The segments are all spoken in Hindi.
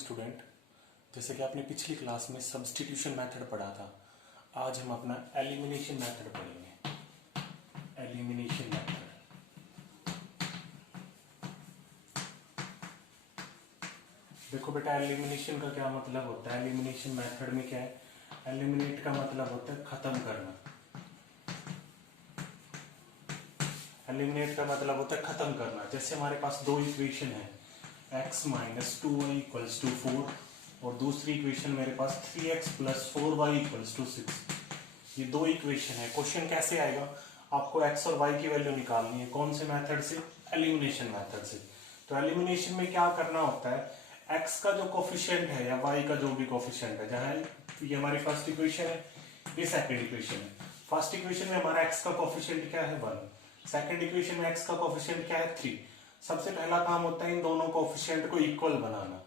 स्टूडेंट। जैसे कि आपने पिछली क्लास में सब्स्टिट्यूशन मेथड पढ़ा था, आज हम अपना एलिमिनेशन मेथड पढ़ेंगे। एलिमिनेशन मेथड देखो बेटा, एलिमिनेशन का क्या मतलब होता है। एलिमिनेशन मेथड में क्या है, एलिमिनेट का मतलब होता है खत्म करना। एलिमिनेट का मतलब होता है खत्म करना। जैसे हमारे पास दो इक्वेशन है, x minus 2y equals to 4 और दूसरी इक्वेशन मेरे पास 3x plus 4y equals to 6। ये दो इक्वेशन है। क्वेश्चन कैसे आएगा, आपको x और y की वैल्यू निकालनी है। कौन से मेथड से, एलिमिनेशन मेथड से। तो एलिमिनेशन में क्या करना होता है, x का जो कोफिशिएंट है या y का जो भी कोफिशिएंट है, जहां ये हमारी फर्स्ट इक्वेशन है, ये सेकंड इक्वेशन है। फर्स्ट इक्वेशन में हमारा x का कोफिशिएंट क्या है 1, सेकंड इक्वेशन में x का कोफिशिएंट क्या है 3। सबसे पहला काम होता है इन दोनों कोफिशिएंट को इक्वल बनाना।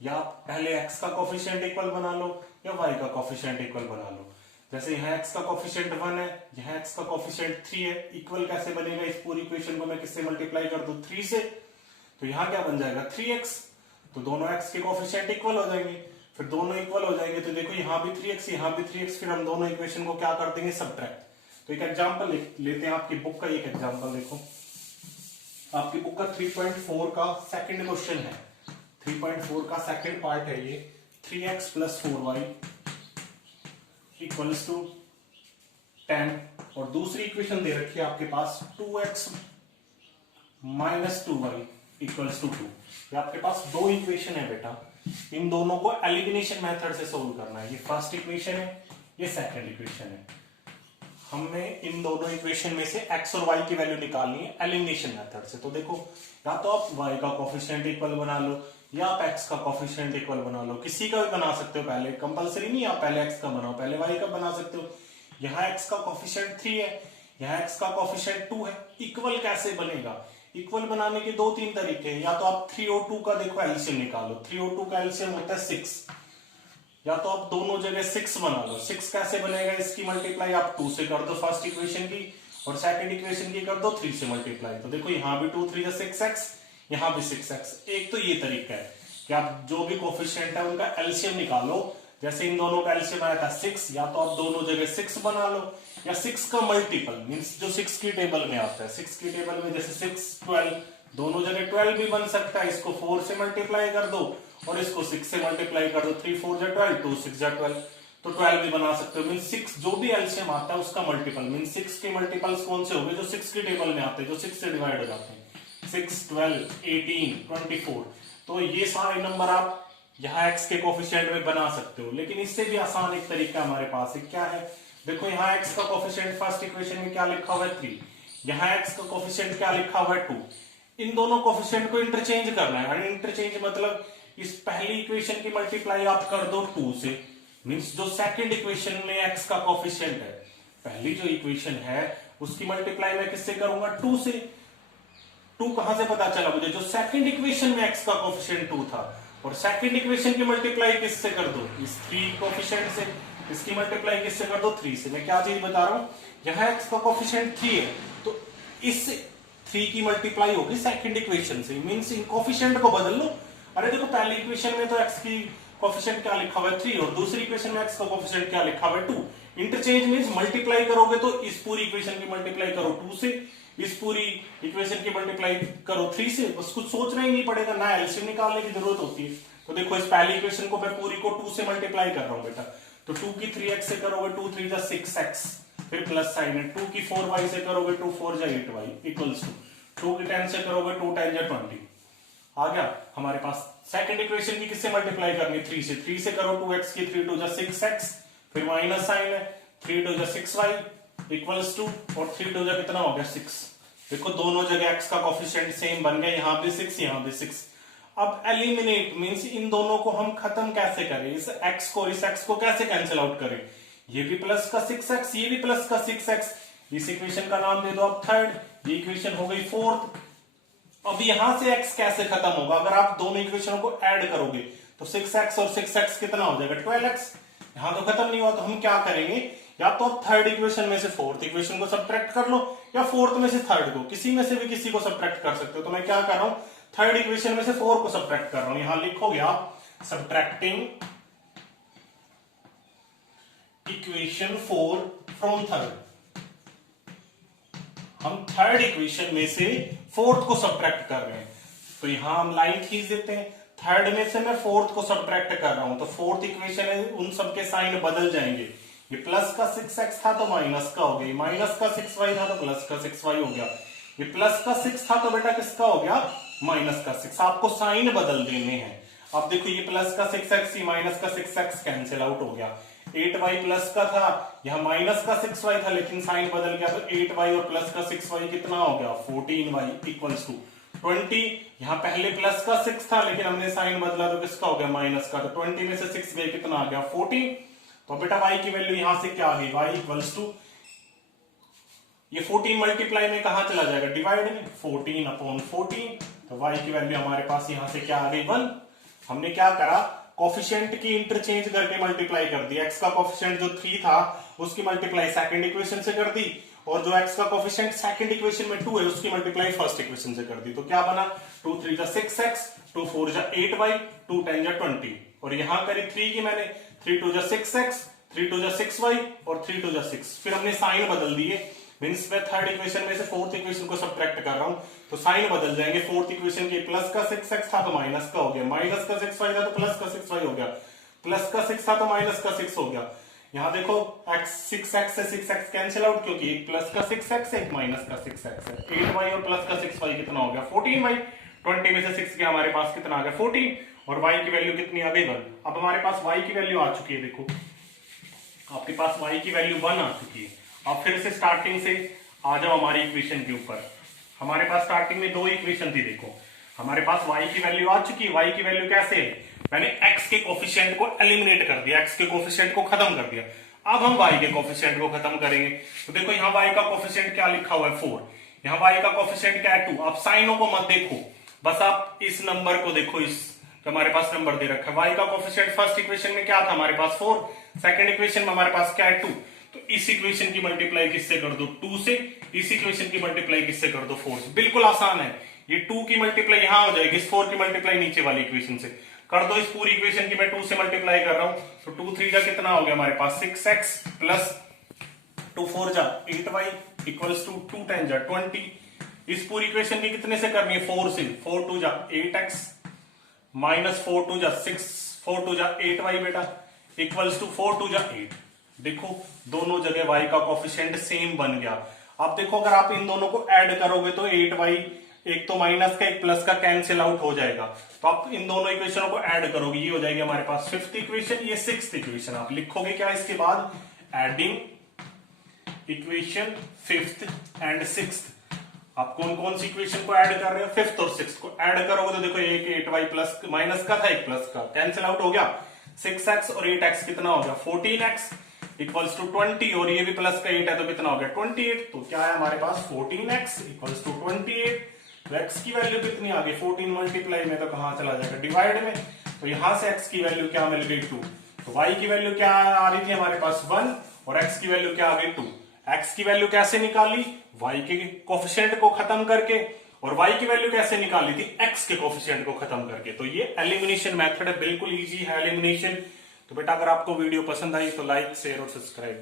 या पहले x का कोफिशिएंट इक्वल बना लो या y का कोफिशिएंट इक्वल बना लो। जैसे यहाँ x का कोफिशिएंट 1 है, यहाँ x का कोफिशिएंट 3 है। इक्वल कैसे बनेगा, इस पूरी इक्वेशन को मैं किससे मल्टीप्लाई कर दूं, 3 से। तो यहाँ क्या बन जाएगा 3x। तो दोनों x के कोफिशिएंट इक्वल हो जाएंगे। फिर दोनों इक्वल हो जाएंगे तो देखो यहाँ भी 3x यहाँ भी 3x। फिर हम दोनों इक्वेशन को क्या कर देंगे, सब्ट्रैक्ट। तो एक एग्जाम्पल लेते हैं, आपकी बुक का एक एग्जाम्पल देखो। आपकी बुक का 3.4 का सेकंड क्वेश्चन है। 3.4 का सेकंड पार्ट है ये। 3x plus 4y equals to 10 और दूसरी इक्वेशन दे रखी है आपके पास 2x minus 2y equals to 2। ये आपके पास दो इक्वेशन है बेटा, इन दोनों को एलिमिनेशन मेथड से सोल्व करना है। ये फर्स्ट इक्वेशन है, ये सेकंड इक्वेशन है। हमें इन दोनों इक्वेशन में से x और y की वैल्यू निकालनी है एलिमिनेशन मेथड से। तो देखो, या तो आप y का कोफिशिएंट इक्वल बना लो या आप x का कोफिशिएंट इक्वल बना लो। किसी का भी बना सकते हो, पहले कंपलसरी नहीं आप पहले x का बनाओ, पहले y का बना सकते हो। यहाँ x का कोफिशिएंट 3 है, यहाँ x का कोफिशिएंट 2 है। इक्वल कैसे बनेगा, इक्वल बनाने के दो तीन तरीके हैं। या तो आप 3 और 2 का देखो एलसीएम निकालो। 3 और 2 का एलसीएम होता है 6। या तो आप दोनों जगह 6 बना लो। 6 कैसे बनेगा, इसकी मल्टीप्लाई आप 2 से कर दो फर्स्ट इक्वेशन की, और सेकंड इक्वेशन की कर दो 3 से मल्टीप्लाई। तो देखो यहाँ भी 2 3 6x, यहाँ भी 6x। एक तो ये तरीका है कि आप जो भी कोफिशिएंट है उनका एलसीएम निकालो। जैसे इन दोनों का एलसीएम आया था 6, या तो आप दोनों जगह 6 बना लो, या 6 का मल्टीपल मीन्स जो 6 की टेबल में आता है। 6 की टेबल में जैसे 6 12, दोनों जगह 12 भी बन सकता है। इसको 4 से मल्टीप्लाई कर दो और इसको 6 से मल्टीप्लाई कर दो। 3 4 जा 12, 2 6 जा 12, तो 12 भी बना सकते हो। मीन 6 जो भी एलसीएम आता है उसका मल्टीपल। मीन 6 के मल्टीपल्स कौन से होंगे, जो 6 की टेबल में आते हैं, जो 6 से डिवाइड हो जाते हैं। 6 12 18 24। तो ये सारे नंबर आप यहाँ x के कोफिशिएंट में बना सकते हो। लेकिन इससे भी आसान एक तरीका हमारे पास है। क्या है, देखो यहाँ x का कोफिशिएंट फर्स्ट इक्वेशन में क्या लिखा हुआ है 3, यहाँ x का कोफिशिएंट क्या लिखा हुआ है 2। इन दोनों कोफिशिएंट को इंटरचेंज करना है। इंटरचेंज मतलब इस पहली इक्वेशन की मल्टीप्लाई आप कर दो 2 से। मींस जो सेकंड इक्वेशन में x का कोफिशिएंट है, पहली जो इक्वेशन है उसकी मल्टीप्लाई मैं किससे करूंगा, 2 से। 2 कहां से पता चला मुझे, जो सेकंड इक्वेशन में x का कोफिशिएंट 2 था। और सेकंड इक्वेशन की मल्टीप्लाई किससे कर दो, इस 3 कोफिशिएंट से। इसकी मल्टीप्लाई किससे कर दो, 3 से। मैं क्या चीज बता रहा हूं, यहां x का कोफिशिएंट 3 है तो इस 3 की मल्टीप्लाई होगी सेकंड इक्वेशन से। मींस इन कोफिशिएंट को बदल लो। अरे देखो, पहली इक्वेशन में तो x की कोफिशिएंट क्या लिखा हुआ है 3 और दूसरी इक्वेशन में x का कोफिशिएंट क्या लिखा हुआ है 2। इंटरचेंज मींस मल्टीप्लाई करोगे तो इस पूरी इक्वेशन की मल्टीप्लाई करो 2 से, इस पूरी इक्वेशन की मल्टीप्लाई करो 3 से। बस कुछ सोचना ही नहीं पड़ेगा, ना एलसीएम निकालने की जरूरत होती है। तो देखो, इस पहली इक्वेशन को मैं पूरी को 2 से मल्टीप्लाई कर रहा हूं बेटा। तो 2 की 3x से करोगे 2 3 जा 6x, फिर प्लस साइन है। 2 की 4y से करोगे 2 4 जा 8y इक्वल्स टू 2 की 10 से करोगे 2 10 जा 20। आ गया हमारे पास। सेकंड इक्वेशन की किससे मल्टीप्लाई करनी, 3 से। 3 से करो 2x की 3 2 जा 6x, फिर माइनस साइन है 3 2 जा 6y इक्वल्स टू, और 3 2 जा कितना हो गया 6। देखो दोनों जगह x का कोफिशिएंट सेम बन गया, यहां भी 6 यहां भी 6। अब एलिमिनेट मींस इन दोनों को हम खत्म कैसे करें, इस x को इस x को कैसे कैंसिल आउट करें। ये भी प्लस का 6x, ये भी प्लस का 6x। इस इक्वेशन का नाम दे दो आप थर्ड, ये इक्वेशन हो गई फोर्थ। अब यहां से x कैसे खत्म होगा, अगर आप दोनों इक्वेशनों को ऐड करोगे तो 6x और 6x कितना हो जाएगा 12x। यहां तो खत्म नहीं हुआ, तो हम क्या करेंगे, या तो आप थर्ड इक्वेशन में से फोर्थ इक्वेशन को सब्ट्रैक्ट कर लो, या फोर्थ में से थर्ड को, किसी में से भी किसी को सब्ट्रैक्ट कर सकते हो। तो मैं क्या कर रहा हूं, थर्ड इक्वेशन में से 4 को सब्ट्रैक्ट कर रहा हूं। यहां लिखोगे आप सब्ट्रैक्टिंग इक्वेशन 4 फ्रॉम थर्ड। हम थर्ड इक्वेशन में से फोर्थ को सब्ट्रैक्ट कर रहे हैं, तो यहां हम लाइन खींच देते हैं। थर्ड में से मैं फोर्थ को सब्ट्रैक्ट कर रहा हूं, तो फोर्थ इक्वेशन है, उन सबके साइन बदल जाएंगे। ये प्लस का 6x था तो माइनस का हो गया, माइनस का 6y था तो प्लस का 6y हो गया, ये प्लस का 6 था तो बेटा किसका हो गया, माइनस का 6। आपको साइन बदल देने हैं। अब देखो ये प्लस का 6x, माइनस का 6x कैंसिल आउट हो गया। 8y प्लस का था, यहां माइनस का 6y था, लेकिन साइन बदल गया, तो 8y और प्लस का 6y कितना हो गया, 14y इक्वल्स टू 20। यहां पहले प्लस का 6 था, लेकिन हमने साइन बदला तो किसका हो गया, माइनस का, तो 20 में से 6 गए, कितना आ गया, 14। तो बेटा y की वैल्यू यहां से क्या आ गई, y इक्वल्स टू, ये 14 मल्टीप्लाई में कहां चला जाएगा, डिवाइड में, 14 अपॉन 14, तो y की वैल्यू हमारे पास यहां से क्या आ गई, 1। हमने क्या करा, कोफिशिएंट की इंटरचेंज करके मल्टीप्लाई कर दी। x का कोफिशिएंट जो 3 था उसकी मल्टीप्लाई सेकंड इक्वेशन से कर दी, और जो x का कोफिशिएंट सेकंड इक्वेशन में 2 है उसकी मल्टीप्लाई फर्स्ट इक्वेशन से कर दी। तो क्या बना, 2 3 जा 6x, 2 4 जा 8y, 2 10 जा 20, और यहां करी 3 की मैंने, 3 2 जा 6x, 3 2 जा 6y, और 3 2 जा 6। फिर हमने साइन बदल दिए, मींस मैं थर्ड इक्वेशन में से फोर्थ इक्वेशन को सब्ट्रैक्ट कर रहा हूं, तो साइन बदल जाएंगे। फोर्थ इक्वेशन के प्लस का 6x था तो माइनस का हो गया, माइनस का 6y था तो प्लस का 6y हो गया, प्लस का 6 था तो माइनस का 6 हो गया। यहां देखो x 6x से 6x कैंसिल आउट, क्योंकि एक प्लस का 6x है, एक माइनस का 6x है। 8y और प्लस का 6y कितना हो गया, 14y। 20 में से 6 के हमारे पास कितना आ गया, 14, और y की वैल्यू कितनी आ गई, 1। अब हमारे पास y की वैल्यू आ चुकी है, देखो आपके पास y की वैल्यू 1 आ चुकी है। अब फिर से स्टार्टिंग से आ जाओ हमारी इक्वेशन के ऊपर। हमारे पास स्टार्टिंग में 2 इक्वेशन थी, देखो हमारे पास y की वैल्यू आ चुकी है। y की वैल्यू कैसे है, मैंने x के कोफिशिएंट को एलिमिनेट कर दिया, x के कोफिशिएंट को खत्म कर दिया। अब हम y के कोफिशिएंट को खत्म करेंगे, तो देखो यहाँ y का कोफिशिएंट क्या लिखा हुआ है, 4, यहाँ y का कोफिशिएंट क्या है, 2। आप साइनों को मत देखो, बस आप इस नंबर को देखो, इस तो हमारे पास नंबर दे रखा है। y का कोफिशिएंट फर्स्ट इक्वेशन में क्या था, हमारे पास 4, सेकंड इक्वेशन में हमारे पास क्या है, 2। तो इस इक्वेशन की मल्टीप्लाई किससे कर दो, 2 से, इस इक्वेशन की मल्टीप्लाई किससे कर दो, 4 से। बिल्कुल आसान है, ये 2 की मल्टीप्लाई यहां हो जाएगी, इस 4 की मल्टीप्लाई नीचे वाली इक्वेशन से कर दो। इस पूरी इक्वेशन की मैं 2 से मल्टीप्लाई कर रहा हूं, तो 2 3 जा कितना हो गया हमारे पास, 6x प्लस 2 4 जा 8y इक्वल्स टू 2 10 जा 20। इस पूरी इक्वेशन की कितने से करनी है, 4 से, 4 2 जा 8x माइनस 4 2 जा 6, 4 2 जा 8y बेटा इक्वल्स टू 4 2 जा 8। देखो दोनों जगह y का कोफिशिएंट सेम बन गया। अब देखो अगर आप इन दोनों को ऐड करोगे तो 8y, एक तो माइनस का एक प्लस का कैंसिल आउट हो जाएगा, तो आप इन दोनों इक्वेशनों को ऐड करोगे, ये हो जाएगी हमारे पास 5th इक्वेशन, ये 6th इक्वेशन। आप लिखोगे क्या इसके बाद, adding equation 5th and 6th। आप कौन कौन सी इक्वेशन को ऐड कर रहे हो, 5th और 6th को ऐड करोगे तो देखो एक 8y प्लस माइनस का था, एक प्लस का कैंसिल आउट हो गया, 6x और 8x कितना हो गया, 14x इक्वल्स टू 20, और ये भी प्लस का 8 है तो कितना हो गया, 28। तो क्या है हमारे पास, 14x इक्वल्स टू 28। तो x की वैल्यू कितनी आ गई, 14 मल्टीप्लाई में तो कहां चला जाएगा, डिवाइड में, तो यहां से x की वैल्यू क्या मिल गई, 2। तो y की वैल्यू क्या आ रही थी हमारे पास, 1, और x की वैल्यू क्या आ गई, 2। x की वैल्यू कैसे निकाली, y के कोफिशिएंट को खत्म करके, और y की वैल्यू कैसे निकाली थी, x के कोफिशिएंट को खत्म करके। तो ये एलिमिनेशन मेथड है, बिल्कुल इजी है एलिमिनेशन। तो बेटा अगर आपको वीडियो पसंद आई तो लाइक शेयर और सब्सक्राइब